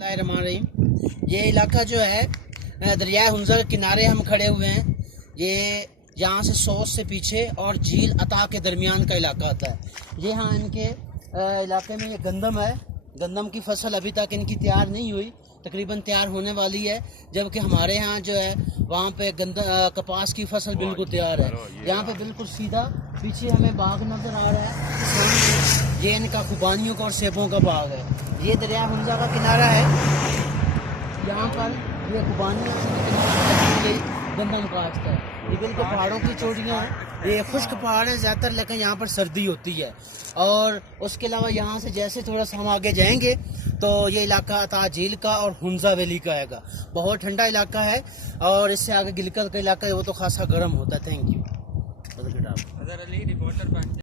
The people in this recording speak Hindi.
ये इलाका जो है दरिया हुंजा के किनारे हम खड़े हुए हैं। ये यहाँ से सोच से पीछे और झील अता के दरमियान का इलाका आता है। ये हाँ इनके इलाके में ये गंदम है। गंदम की फसल अभी तक इनकी तैयार नहीं हुई, तकरीबन तैयार होने वाली है, जबकि हमारे यहाँ जो है वहाँ पे कपास की फसल बिल्कुल तैयार है। यहाँ पे बिल्कुल सीधा पीछे हमें बाग नजर आ रहा है, ये इनका खुबानियों का और सेबों का बाग है। ये दरिया हुंजा का किनारा है, यहाँ पर ये खुबानियों से गंदम काटता है। ये बिल्कुल पहाड़ों की चोटियाँ हैं, ये खुश्क पहाड़ है ज़्यादातर, लेकिन यहाँ पर सर्दी होती है। और उसके अलावा यहाँ से जैसे थोड़ा सा हम आगे जाएंगे तो ये इलाका अता झील का और हुंजा वैली का आएगा। बहुत ठंडा इलाका है और इससे आगे गिलकत का इलाका है, वो तो खासा गर्म होता है। Thank you.